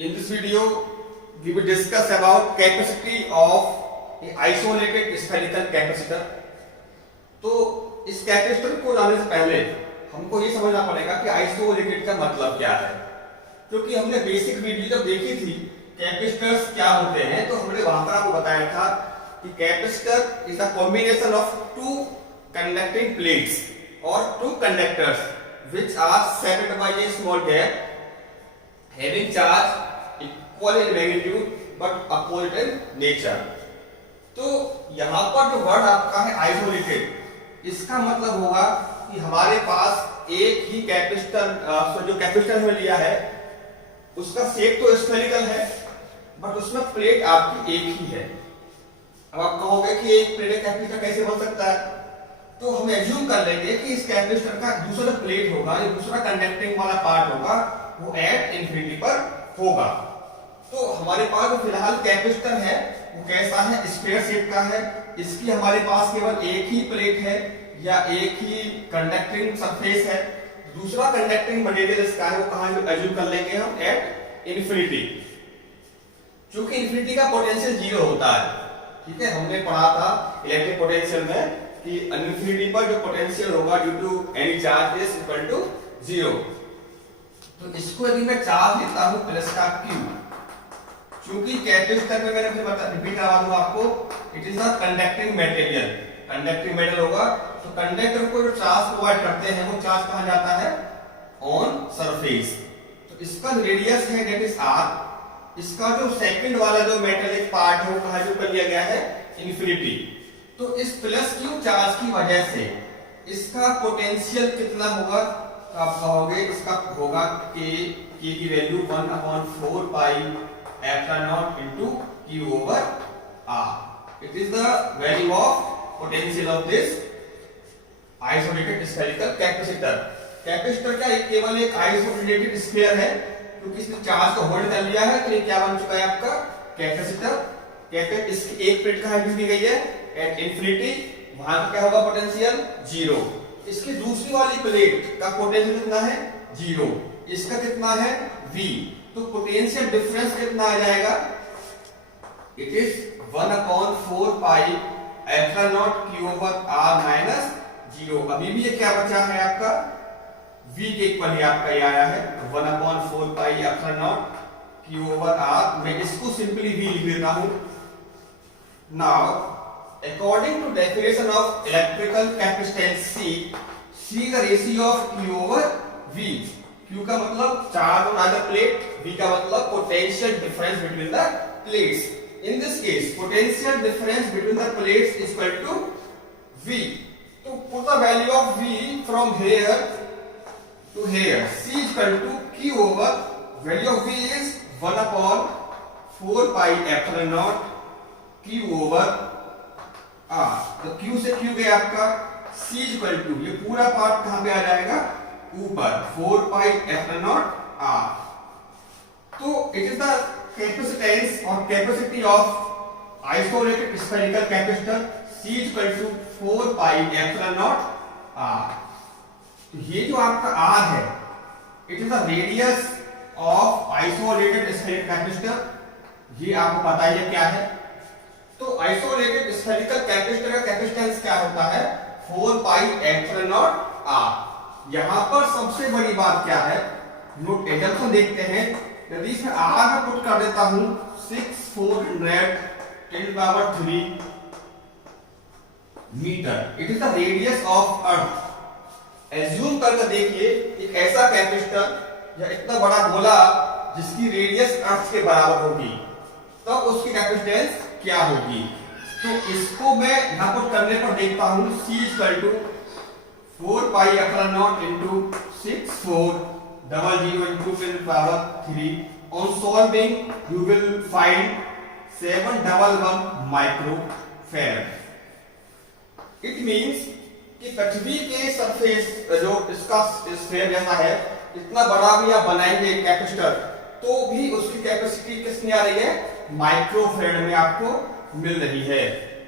In this video, we will discuss about capacity of a isolated spherical capacitor. तो इस capacitor को जानने से पहले हमको ये समझना पड़ेगा कि आइसोलेटेड का मतलब क्या है, क्योंकि हमने बेसिक वीडियो जब देखी थी कैपेसिटर्स क्या होते हैं तो हमने वहां पर आपको बताया था कि capacitor is a combination of two conducting plates और two conductors which are separated by a small gap having charge equal in magnitude but opposite in nature. तो यहाँ पर जो वर्ड आपका है आइसोलेटेड, इसका मतलब होगा कि हमारे पास एक ही कैपेसिटर जो कैपेसिटर में लिया है उसका शेप तो स्फेरिकल है बट उसमें प्लेट आपकी एक ही है. अब आप कहोगे कि एक प्लेट कैपेसिटर कैसे बन सकता है, तो हम एज्यूम कर लेंगे कि इस कैपेसिटर का दूसरा प्लेट होगा या दूसरा कंडक्टिंग वाला पार्ट होगा वो एट इंफिनिटी पर होगा. तो हमारे पास जो फिलहाल कैपेसिटर है वो कैसा है, स्क्वायर शेप का है. इसकी हमारे पास केवल एक ही प्लेट है या एक ही कंडक्टिंग सरफेस है. दूसरा कंडक्टिंग मटेरियल इसका है वो कहां एज्यूम कर लेंगे हम एट इंफिनिटी, क्योंकि इंफिनिटी का पोटेंशियल जीरो होता है. ठीक है, हमने पढ़ा था इलेक्ट्रिक पोटेंशियल में कि इन्फिनिटी पर जो पोटेंशियल होगा due to any charge is equal to zero. तो इसको यदि मैं चार्ज लेता हूं प्लस का क्यू, क्योंकि कैपेसिटर में मैंने फिर रिपीट करवा दूं आपको, it is a conducting material. Conducting metal होगा तो कंडक्टर को जो चार्ज प्रोवाइड करते हैं वो चार्ज कहां जाता है, ऑन सरफेस. तो इसका रेडियस है दैट इज आर. इसका जो सेकंड वाला जो मेटेलिक पार्ट है वो कहां जो कर लिया गया है, इंफिनिटी. तो इस प्लस क्यू चार्ज की वजह से इसका पोटेंशियल कितना होगा, तो आप कहोगे इसका होगा के की value 1/4 pi epsilon naught into q over r. It is the value of potential of this isolated spherical capacitor. Capacitor का केवल एक आइसोलेटेड स्फीयर है क्योंकि इसने चार्ज को होल्ड कर लिया है, तो ये क्या बन चुका है आपका कैपेसिटर. कैपेसिटर इसकी एक प्लेट कहां दी गई है एट इंफिनिटी, वहां का क्या होगा पोटेंशियल जीरो. इसकी दूसरी वाली प्लेट का पोटेंशियल कितना है, जीरो. इसका कितना है v. तो पोटेंशियल डिफरेंस कितना आ जाएगा, it is 1/4 pi epsilon not q over r minus zero. अभी भी ये क्या बचा है आपका v के इक्वल ही आपका ये आया है 1/4 पाई epsilon not q over r. मैं इसको सिंपली v लिख देता हूं. Now according to definition of electrical capacitance C the ratio of Q over V. Q का मतलब charge on other plate, V का मतलब potential difference between the plates. In this case, potential difference between the plates is equal to V. तो put the value of V from here to here. C is equal to Q over value of V is 1/4 pi epsilon naught Q over तो Q से Q गया आपका C equal to ये पूरा part कहां पे आ जाएगा, ऊपर 4 पाई एप्सिलॉन नॉट r. तो इट इज द कैपेसिटेंस और capacity of isolated spherical capacitor C equal to 4 pi epsilon naught r. तो ये जो आपका r है it is the radius of isolated spherical capacitor. ये आपको पता ही है क्या है. तो आइसोलेटेड स्फेरिकल कैपेसिटर का कैपेसिटेंस क्या होता है, 4 पाई एप्सिलॉन नॉट r. यहां पर सबसे बड़ी बात क्या है, नोट एजम्पशन देखते हैं. यदि इसमें r में पुट कर देता हूं 6410⁻³ metre, it is the radius of earth. Assume करके देखिए एक ऐसा कैपेसिटर या इतना बड़ा गोला जिसकी रेडियस अर्थ के बराबर होगी, तब उसकी कैपेसिटेंस क्या होगी. तो इसको मैं यहां पर करने पर देखता हूं C equal to 4 pi epsilon naught into 6400 into 10⁻³ on solving you will find 711 microfarad. It means कि पृथ्वी के सरफेस जो इसका स्फीयर जैसा है इतना बड़ा भी आप बनाएंगे कैपेसिटर तो भी उसकी कैपेसिटी कितनी आ रही है, माइक्रोफेरेड में आपको मिल रही है.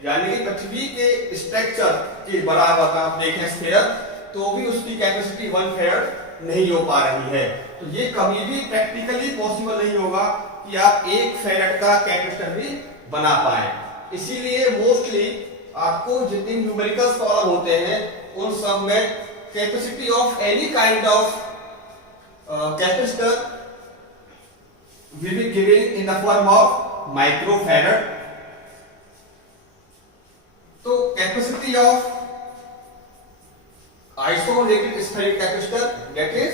यानी कि पृथ्वी के स्ट्रक्चर के बराबर आप देखें स्फीयर तो भी उसकी कैपेसिटी 1 फेरेड नहीं हो पा रही है. तो ये कभी भी प्रैक्टिकली पॉसिबल नहीं होगा कि आप 1 फैरेड का कैपेसिटर भी बना पाए। इसीलिए मोस्टली आपको जितने न्यूमेरिकल प्रॉब्लम होते हैं उन सब में capacity of any kind of capacitor will be given in the form of microfarad। तो capacity of isolated spheric capacitor that is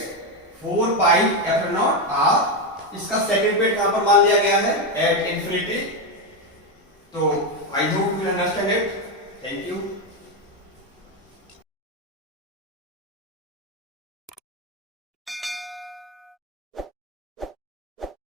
4 pi epsilon naught r. इसका सेकंड पेड कहां पर मान लिया गया है एट इंफिनिटी। तो I hope you understand it. Thank you.